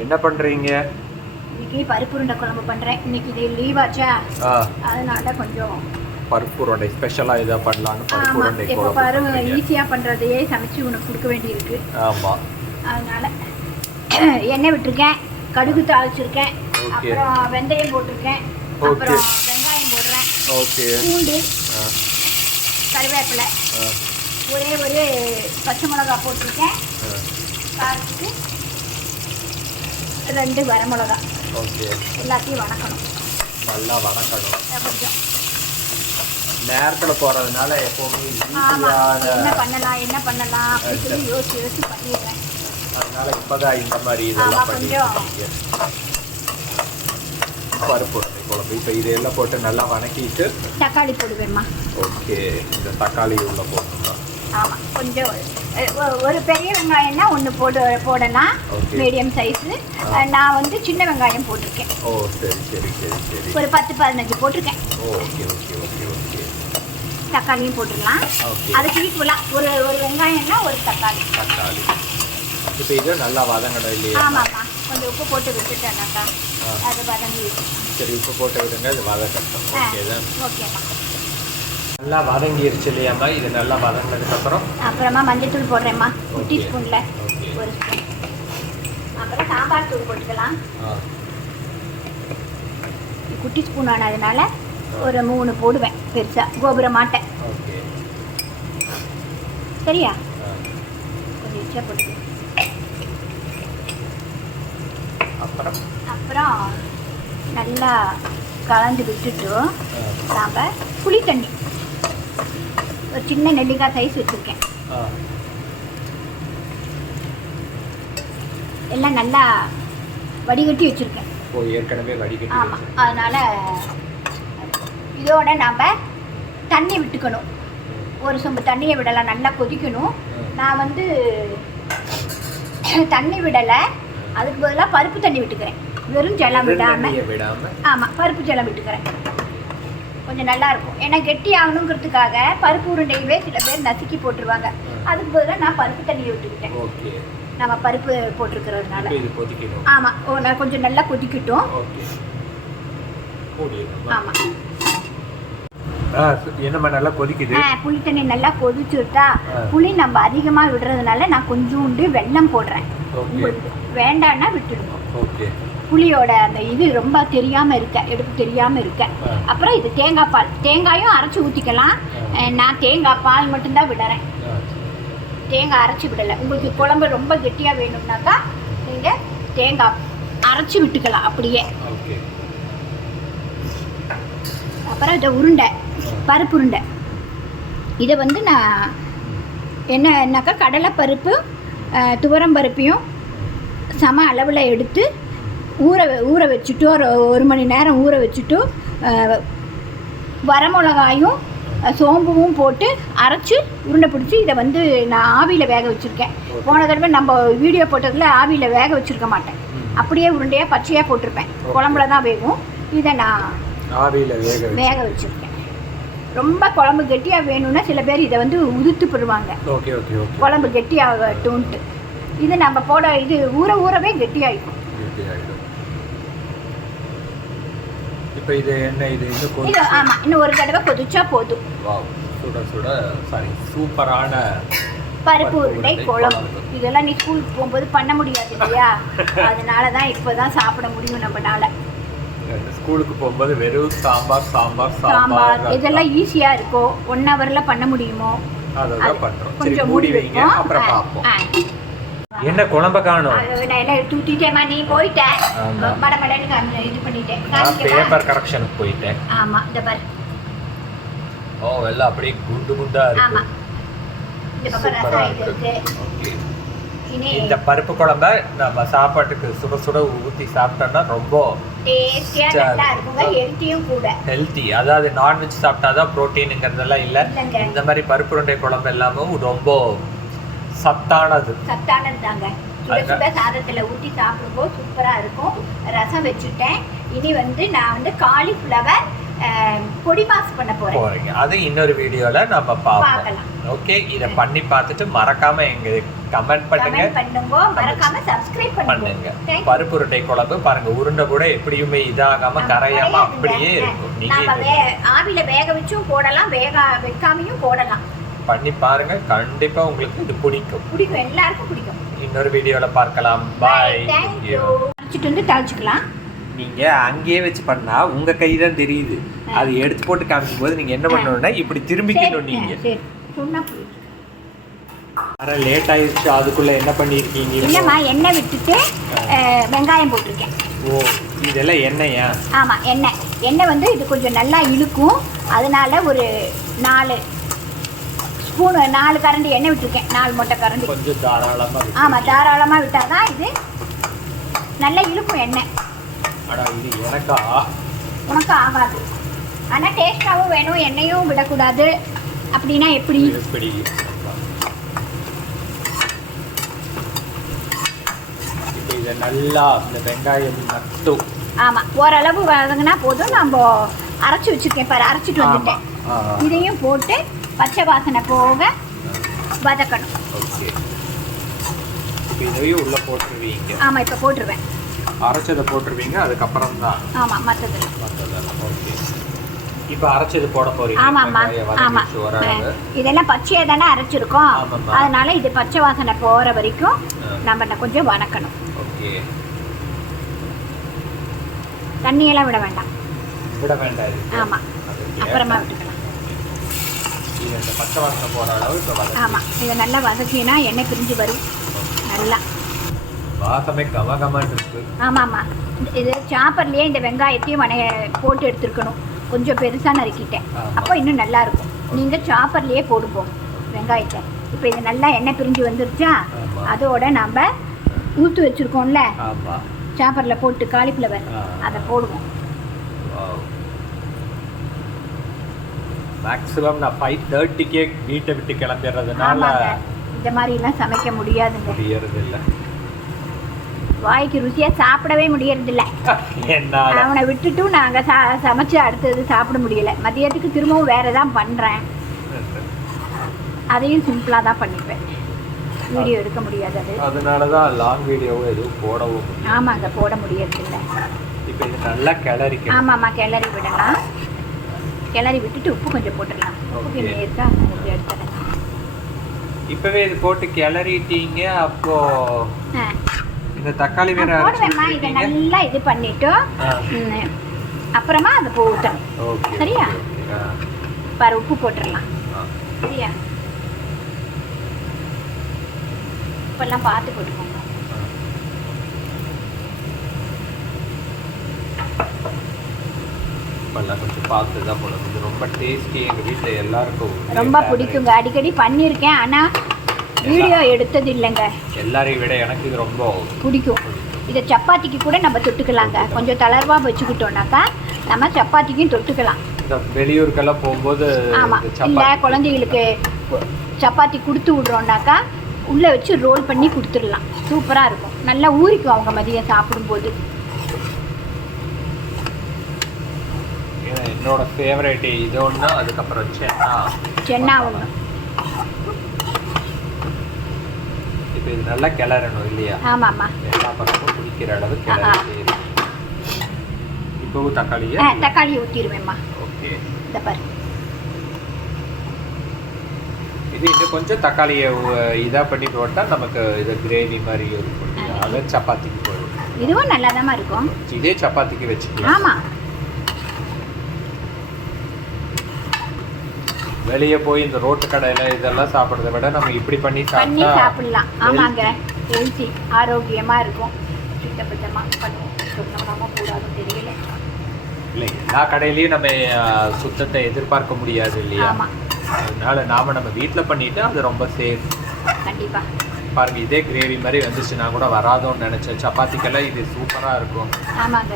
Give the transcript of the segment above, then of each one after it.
என்ன பண்றீங்க? இன்னைக்கு பருப்பு உருண்டை குழம்பு பண்ணுறேன் இன்னைக்கு இது லீவ் ஆச்சா? அதனால கொஞ்சம் பருப்பு உருண்டை ஸ்பெஷலா இதா பண்ணலாம்னு பருப்பு உருண்டை எப்போ பாரு பண்றீங்க. ஈஸியாக பண்ணுறதையே சமைச்சு உனக்கு கொடுக்க வேண்டியிருக்கு. ஆமா. அதனால எண்ணெய் விட்டுருக்கேன் கடுகு தாளிச்சிருக்கேன். அப்புறம் வெந்தயம் போட்டிருக்கேன். அப்புறம் வெங்காயம் போடுறேன். ஓகே. பூண்டு கருவேப்பிலை. ஒரே ஒரு பச்சை மிளகா போட்டிருக்கேன். காரத்துக்கு ரெண்டு வரமிளகா ஓகே எல்லாத்தையும் வணக்கணும் நல்லா வணக்கணும் கொஞ்சம் நேரத்துல போறதுனால எப்பவுமே என்ன பண்ணலாம் என்ன பண்ணலாம் அப்படி சொல்லி யோசிச்சு யோசிச்சு பண்ணிடுறேன் அதனால இப்பதான் இந்த மாதிரி இதெல்லாம் பண்ணி. பருப்பு குழம்பு இப்போ இதெல்லாம் போட்டு நல்லா வணக்கிட்டு தக்காளி போடுவேம்மா ஓகே இந்த தக்காளி உள்ள போடணும் ஆமாம் கொஞ்சம் ஒரு பெரிய வெங்காயம்னா ஒன்று போடு போடலாம். மீடியம் சைஸு நான் வந்து சின்ன வெங்காயம் போட்டிருக்கேன். ஓ சரி சரி சரி சரி. ஒரு பத்து பதினஞ்சு போட்டிருக்கேன். Okay okay okay okay. தக்காளியும் போட்டுடலாம். அதுக்கு ஈக்குவலாக ஒரு ஒரு வெங்காயம்னா ஒரு தக்காளி. தக்காளி. இப்போ இது நல்லா வதங்கணும் இல்லையா? ஆமாம்மா கொஞ்சம் உப்பு போட்டு விட்டுட்டேன்னாக்கா ஆ. அது வதங்கி சரி உப்பு போட்டு விடுங்க இது வதக்கட்டும். ஆ. ஓகே தான் ஓகேம்மா நல்லா வதங்கிருச்சு இல்லையாம்மா இது நல்லா வதங்கினதுக்கப்புறம்? அப்புறமா மஞ்சத்தூள் போடுறேம்மா. Okay. ஸ்பூனில். ஒரு ஸ்பூன். அப்புறம் சாம்பார் தூள் போட்டுக்கலாம். குட்டி ஸ்பூன் ஆனதுனால ஒரு மூணு போடுவேன் பெருசாக கோபுரம் மாட்டேன் சரியா? கொஞ்சம் எச்சா போட்டு அப்புறம்? அப்புறம் நல்லா கலந்து விட்டுட்டு நாம் புளி தண்ணி ஒரு சின்ன நெல்லிக்காய் சைஸ் வச்சுருக்கேன். எல்லாம் நல்லா வடிகட்டி வச்சுருக்கேன். ஓ ஏற்கனவே வடிகட்டி ஆமாம். அதனால் இதோட நாம் தண்ணி விட்டுக்கணும். ஒரு சொம்பு தண்ணியை விடலாம் நல்லா கொதிக்கணும். நான் வந்து தண்ணி விடலை. அதுக்கு பதிலாக பருப்பு தண்ணி விட்டுக்கிறேன். வெறும் ஜலம் விடாமல் ஆமாம் பருப்பு ஜலம் விட்டுக்கிறேன். கொஞ்சம் நல்லா இருக்கும். ஏன்னா கெட்டி ஆகணுங்கிறதுக்காக பருப்பு உருண்டையவே சில பேர் நசுக்கி போட்டுருவாங்க. அதுக்கு பதிலாக நான் பருப்பு தண்ணியை விட்டுக்கிட்டேன். ஓகே. நம்ம பருப்பு போட்டிருக்கிறதுனால. ஆமாம் ஓ நான் கொஞ்சம் நல்லா கொதிக்கட்டும்? ஆமாம் என்னம்மா நல்லா கொதிக்குது? புளி தண்ணி நல்லா கொதிச்சுட்டா ஆ. புளி நம்ம அதிகமாக விடுறதுனால நான் கொஞ்சோண்டு வெல்லம் போடுறேன். வேண்டான்னா விட்டுடுங்க. ஓகே. புளியோட அந்த இது ரொம்ப தெரியாமல் இருக்க எடுப்பு தெரியாமல் இருக்க. அப்புறம் இது தேங்காய் பால். தேங்காயும் அரைச்சி ஊற்றிக்கலாம். நான் தேங்காய் பால் மட்டும்தான் விடுறேன். தேங்காய் அரைச்சி விடலை. உங்களுக்கு குழம்பு ரொம்ப கெட்டியாக வேணும்னாக்கா நீங்கள் தேங்காய் அரைச்சி விட்டுக்கலாம் அப்படியே. அப்புறம் இதை உருண்டை பருப்பு உருண்டை. இதை வந்து நான் என்னன்னாக்கா கடலைப்பருப்பு அஹ், துவரம்பருப்பையும் சம அளவில் எடுத்து ஊற ஊற வச்சுட்டு ஒரு ஒரு மணி நேரம் ஊற வச்சுட்டு வரமிளகாயும் அஹ், சோம்புவும் போட்டு அரைச்சி உருண்டை பிடிச்சி இதை வந்து நான் ஆவியில் வேக வச்சுருக்கேன். போன தடவை நம்ம வீடியோ போட்டதில் ஆவியில் வேக வச்சுருக்க மாட்டேன். அப்படியே உருண்டையாக பச்சையாக போட்டிருப்பேன். குழம்புல தான் வேகும். இதை நான் ஆவியில வேக வச்சு வேக வச்சுருக்கேன். ரொம்ப குழம்பு கெட்டியாக வேணும்னா சில பேர் இதை வந்து உதுத்து போடுவாங்க. குழம்பு கெட்டியாகட்டும்ன்ட்டு இது நம்ம போட இது ஊற ஊறவே கெட்டியாகிடும் இப்படி ஆயிடும் இப்போ இது என்ன இது இது ஆமாம் இன்னும் ஒரு தடவை கொதிச்சா போதும். சுட சுட சாரி சூப்பரான பருப்பு உருண்டை குழம்பு. இதெல்லாம் நீ ஸ்கூலுக்கு போகும்போது பண்ண முடியாது இல்லையா? அதனால தான் இப்போ தான் சாப்பிட முடியும் நம்மனால. ஸ்கூலுக்கு போகும்போது வெறும் சாம்பார் சாம்பார் சாம்பார் இதெல்லாம் ஈஸியாக இருக்கும். ஒன் ஹவரில் பண்ண முடியுமோ? அதை அது தான் பண்றோம் கொஞ்சம் மூடி வைங்க அப்புறம் பார்ப்போம். என்ன குழம்ப காணும் ஊற்றிட்டேம்மா நீ போயிட்ட ஆமா. மடமடன்னு காமி- இது பண்ணிட்டேன். நான் காமிக்கவா? பேப்பர் கரெக்ஷனுக்கு போயிட்டேன். ஆமா இந்த பாரு. ஓ எல்லாம் அப்படியே குண்டு குண்டா இருக்கு. இந்த பக்கம் ரசம் இருக்கு. இந்த பருப்பு குழம்ப நம்ம சாப்பாட்டுக்கு சுட சுட ஊற்றி சாப்பிட்டோம்னா ரொம்ப ஹெல்த்தி அதாவது நான்வெஜ் சாப்பிட்டாதான் ப்ரோட்டீனுங்கிறதெல்லாம் இல்லை. இந்த மாதிரி பருப்பு உருண்டை குழம்பு எல்லாமும் ரொம்ப சத்தானது. சத்தானது தாங்க சுட. சுட சாதத்துல ஊற்றி சாப்பிடும்போது சூப்பரா இருக்கும். ரசம் வச்சுட்டேன். இனி வந்து நான் வந்து காலிஃப்ளவர் பொடி மாஸ் பண்ண போறேன். அது இன்னொரு வீடியோல நம்ம பார்க்கலாம். ஓகே இத பண்ணி பார்த்துட்டு மறக்காம எங்க கமெண்ட் பண்ணுங்க. பண்ணுங்க. மறக்காம சப்ஸ்கிரைப் பண்ணுங்க. பருப்பு உருண்டை குழம்பு பாருங்க. உருண்டை கூட எப்படியுமே இதாகாம கரையாம. அப்படியே இருக்கும். நீங்க ஆவியில வேக வச்சும் போடலாம். வேக வைக்காமையும் போடலாம். பண்ணி பாருங்க. கண்டிப்பா உங்களுக்கு இது பிடிக்கும். பிடிக்கும். எல்லாருக்கும் பிடிக்கும். இன்னொரு வீடியோல பார்க்கலாம். பாய் தேங்க்யூ அரைச்சிட்டு வந்து தாளிச்சுக்கலாம். நீங்க அங்கேயே வச்சு பண்ணா உங்க கை தான் தெரியுது. அது எடுத்து போட்டு காமிக்கும் போது நீங்க என்ன பண்ணணும்னா இப்படி திரும்பிக்கணும் நீங்க. வர லேட் ஆயிடுச்சு அதுக்குள்ள என்ன பண்ணிருக்கீங்க? இல்லைம்மா எண்ணெய் விட்டுட்டு வெங்காயம் போட்டிருக்கேன். ஓ இதெல்லாம் எண்ணெயா? ஆமாம் எண்ணெய். எண்ணெய் வந்து இது கொஞ்சம் நல்லா இழுக்கும். அதனால ஒரு நாலு ஸ்பூன் நாலு கரண்டி எண்ணெய் விட்டுருக்கேன். நாலு மொட்டை கரண்டி. கொஞ்சம் தாராளமா இருக்கு. ஆமாம் தாராளமாக விட்டால் தான் இது நல்லா இழுக்கும் எண்ணெய். இது எனக்கா? உனக்கு ஆகாது. ஆனால் டேஸ்ட்டாகவும் வேணும் எண்ணெயும் விடக்கூடாது. அப்படின்னா எப்படி? எப்படி? இதை நல்லா இந்த வெங்காயம் மட்டும். ஆமாம் ஓரளவு வதங்கினா போதும். நம்ம அரைச்சி வச்சுருக்கேன் பாரு அரைச்சிட்டு வந்துட்டேன். இதையும் போட்டு பச்சை வாசனை போக வதக்கணும். இதையும் உள்ள போட்டுருவீங்க. ஆமாம் இப்போ போட்டுருவேன். அரைச்சதை போட்டுருவீங்க அதுக்கப்புறம் தான் ஆமாம் மற்றது ஓகே. இப்போ அரைச்சது போட போறீங்க ஆமாம்மா ஆமாம் இதெல்லாம் பச்சையாக தானே அரைச்சிருக்கோம். அதனால இது பச்சை வாசனை போகிற வரைக்கும். நம்ம கொஞ்சம் வதக்கணும். ஓகே. தண்ணியெல்லாம் விட வேண்டாம். விட வேண்டாம். ஆமாம் அப்புறமா விட்டுக்கலாம். இது இந்த பச்சை வாசனை போற அளவு இப்போ ஆமாம் இதை நல்லா வதக்கினா எண்ணெய் பிரிஞ்சு வரும். நல்லா. வாசமே கமகமான்னு இருக்கு. ஆமாம் ஆமாம் இது சாப்பர்லேயே இந்த வெங்காயத்தையும் வனைய போட்டு எடுத்துருக்கணும். கொஞ்சம் பெருசாக நறுக்கிட்டேன். அப்போ இன்னும் நல்லா இருக்கும். நீங்கள் சாப்பர்லேயே போடுவோம் வெங்காயத்தை. இப்போ இது நல்லா எண்ணெய் பிரிஞ்சு வந்துருச்சா. அதோட நம்ம ஊற்று வச்சுருக்கோம்ல? சாப்பரில் போட்டு காலிஃப்ளவர். அதை போடுவோம். மேக்ஸிமம் நான் ஃபைவ் தேர்ட்டிக்கே வீட்டை விட்டு கிளம்பிடுறதுனால இந்த மாதிரிலாம் சமைக்க முடியாதுங்க. முடியறது இல்லை வாய்க்கு ருசியாக சாப்பிடவே முடியறதில்ல. என்னால. அவனை விட்டுட்டும் நாங்கள் சா சமைச்சு அடுத்தது சாப்பிட முடியல. மதியத்துக்கு திரும்பவும் வேறு தான் பண்ணுறேன் அதையும் சிம்பிளாக தான் பண்ணிப்பேன். வீடியோ எடுக்க முடியாது அது. அதனால தான் லாங் வீடியோவும் எதுவும் போடவும். ஆமாங்க போட முடியறதில்ல. இப்போ இது நல்லா கிளறிக்கணும். ஆமாம்மா கிளறி விடலாம். கிளறி விட்டுட்டு உப்பு கொஞ்சம் போட்டுடலாம் உப்பு. கொஞ்சம் இப்பவே இது போட்டு கிளறிட்டீங்க அப்போ இந்த தக்காளி வேற போடுவேம்மா. இதை? நல்லா இது பண்ணிட்டு அப்புறமா அதை ஓகே சரியா? பாரு உப்பு போட்டுடலாம். சரியா? உப்பெல்லாம் பார்த்து போட்டுக்கோங்க. இப்பெல்லாம் கொஞ்சம் பார்த்து தான் போடணும். இது ரொம்ப டேஸ்டி எங்கள் வீட்டில் எல்லாருக்கும் ரொம்ப பிடிக்குங்க. அடிக்கடி பண்ணியிருக்கேன். ஆனால் வீடியோ எடுத்தது இல்லைங்க எல்லாரையும் விட எனக்கு இது ரொம்ப பிடிக்கும். இதை சப்பாத்திக்கு கூட நம்ம தொட்டுக்கலாங்க. கொஞ்சம் தளர்வாக வச்சுக்கிட்டோம்னாக்கா நம்ம சப்பாத்திக்கும் தொட்டுக்கலாம். இந்த வெளியூருக்கெல்லாம் போகும்போது ஆமாம் இல்லை குழந்தைகளுக்கு சப்பாத்தி கொடுத்து விட்றோம்னாக்கா உள்ளே வச்சு ரோல் பண்ணி கொடுத்துடலாம். சூப்பராக இருக்கும். நல்லா ஊறிக்கும் அவங்க மதியம் சாப்பிடும்போது ஏன்னா என்னோட ஃபேவரேட் இது ஒன்று அதுக்கப்புறம் சென்னா. சென்னா ஒன்று இப்போ இது நல்லா கிளறணும் இல்லையா? ஆமாம்மா. எல்லா பக்கமும் பிடிக்கிற அளவு. கிளறி இப்போவும் தக்காளியா? தக்காளி ஊற்றிடுவேம்மா ஓகே. இந்த பாரு. இது இன்னும் கொஞ்சம் தக்காளியை இதாக பண்ணி போட்டால் நமக்கு இது கிரேவி மாதிரி இருக்கும்? அதை சப்பாத்திக்கு போயிடும் இதுவும் நல்லா இருக்கும். இதே சப்பாத்திக்கு வச்சுக்கலாம். ஆமாம் வெளியே போய் இந்த ரோட்டு கடையில் இதெல்லாம் சாப்பிட்றத விட நம்ம இப்படி பண்ணி பண்ணி சாப்பிடலாம். ஆமாங்க. ஹெல்த்தி ஆரோக்கியமாக இருக்கும். சுத்தபத்தமாக பண்ணுவோம். கூடாதும் தெரியல. இல்லை எல்லா கடையிலையும் நம்ம சுத்தத்தை எதிர்பார்க்க முடியாது இல்லையா? அதனால நாம நம்ம வீட்டில் பண்ணிட்டு அது ரொம்ப சேஃப் கண்டிப்பாக பாருங்க இதே கிரேவி மாதிரி வந்துச்சுன்னா கூட வராதோன்னு நினைச்சேன் சப்பாத்திக்கெல்லாம் இது சூப்பரா இருக்கும்.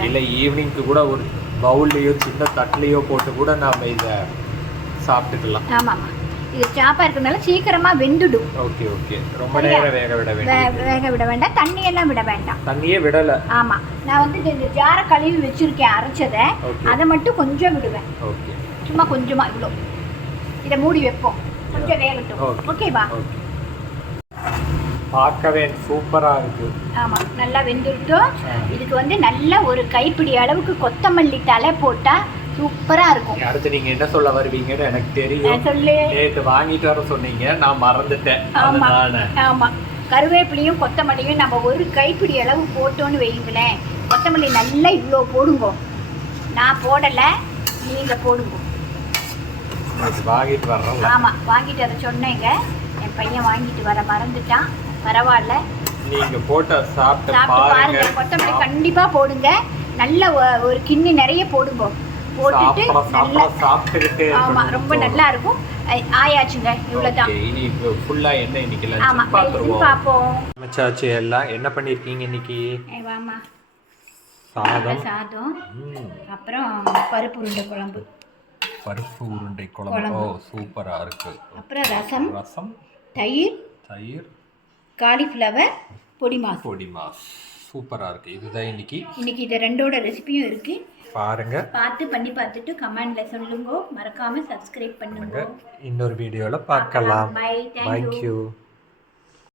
இல்லை ஈவினிங்க்கு கூட ஒரு பவுல்லையோ சின்ன தட்டுலையோ போட்டு கூட நாம இதை சாப்பிட்டுக்கலாம். ஆமாம்மா. இது சாப்பாக இருக்கிறதுனால சீக்கிரமாக வெந்துடும். Okay okay. ரொம்ப? நேரம் வேக விட வே- வேண்டியது. வேக விட வேண்டாம். தண்ணியெல்லாம் விட வேண்டாம். தண்ணியே விடல. ஆமாம் நான் வந்து இந்த- ஜாரை கழுவி வச்சுருக்கேன் அரைச்சதை. அதை மட்டும் கொஞ்சம் விடுவேன். ஓகே. சும்மா கொஞ்சமாக இவ்வளோ இதை மூடி வைப்போம். கொஞ்சம் வேகட்டும். ஓகே. ஓகேவா? ஓகே பார்க்கவே சூப்பரா இருக்கு. ஆமாம் நல்லா வெந்துருட்டும். இதுக்கு வந்து நல்ல ஒரு கைப்பிடி அளவுக்கு கொத்தமல்லி தலை போட்டால் சூப்பராக இருக்கும். அடுத்து நீங்க என்ன சொல்ல வருவீங்கன்னு எனக்கு தெரியும். நான் சொல்லு. நேத்து வாங்கிட்டு வர சொன்னீங்க. நான் மறந்துட்டேன். ஆமா. ஆமாம் கருவேப்பிலையும் கொத்தமல்லியும் நம்ம ஒரு கைப்பிடி அளவு போட்டோன்னு வைங்களேன் கொத்தமல்லி நல்லா இவ்வளோ போடுங்க. நான் போடலை. நீங்கள் போடுங்க. வாங்கிட்டு வர்றோம்ல. ஆமாம் வாங்கிட்டு வர சொன்னேங்க. என் பையன் வாங்கிட்டு வர மறந்துட்டான். பரவாயில்ல. நீங்க போட்ட சாப்பிட்டு பாருங்க. கொத்தமல்லி கண்டிப்பாக போடுங்க. நல்ல ஒரு கிண்ணி நிறைய போடுங்க. போட்டுட்டு சாப்பிட நல்லா சாப்பிட சாப்பிட்டுக்கிட்டே ஆமாம் இருக்கணும்னு ரொம்ப. நல்லா இருக்கும் ஆயாச்சுங்க இவ்வளோதான் Okay, இனி இப்போ ஃபுல்லா என்ன இன்னைக்கு ஆமாம் லஞ்ச் பார்த்துருவோம்? பார்ப்போம். சமைச்சாச்சு எல்லாம். என்ன பண்ணிருக்கீங்க இன்னைக்கு? ஏ, வாம்மா. சாதம். சாதம். ம், அப்புறம் பருப்பு உருண்டை குழம்பு. பருப்பு உருண்டை குழம்பு. ஓ சூப்பரா இருக்கு. அப்புறம் ரசம். ரசம். தயிர். தயிர். காலிஃப்ளவர். பொடி மாசு பொடி மாஸ் சூப்பரா இருக்கு. இதுதான் இன்னைக்கு. இன்னைக்கு இது ரெண்டோட ரெசிபியும் இருக்கு. பாருங்க. பார்த்து பண்ணி பார்த்துட்டு கமெண்ட்ல சொல்லுங்க. மறக்காம சப்ஸ்கிரைப் பண்ணுங்க. இன்னொரு வீடியோல பார்க்கலாம். By thank you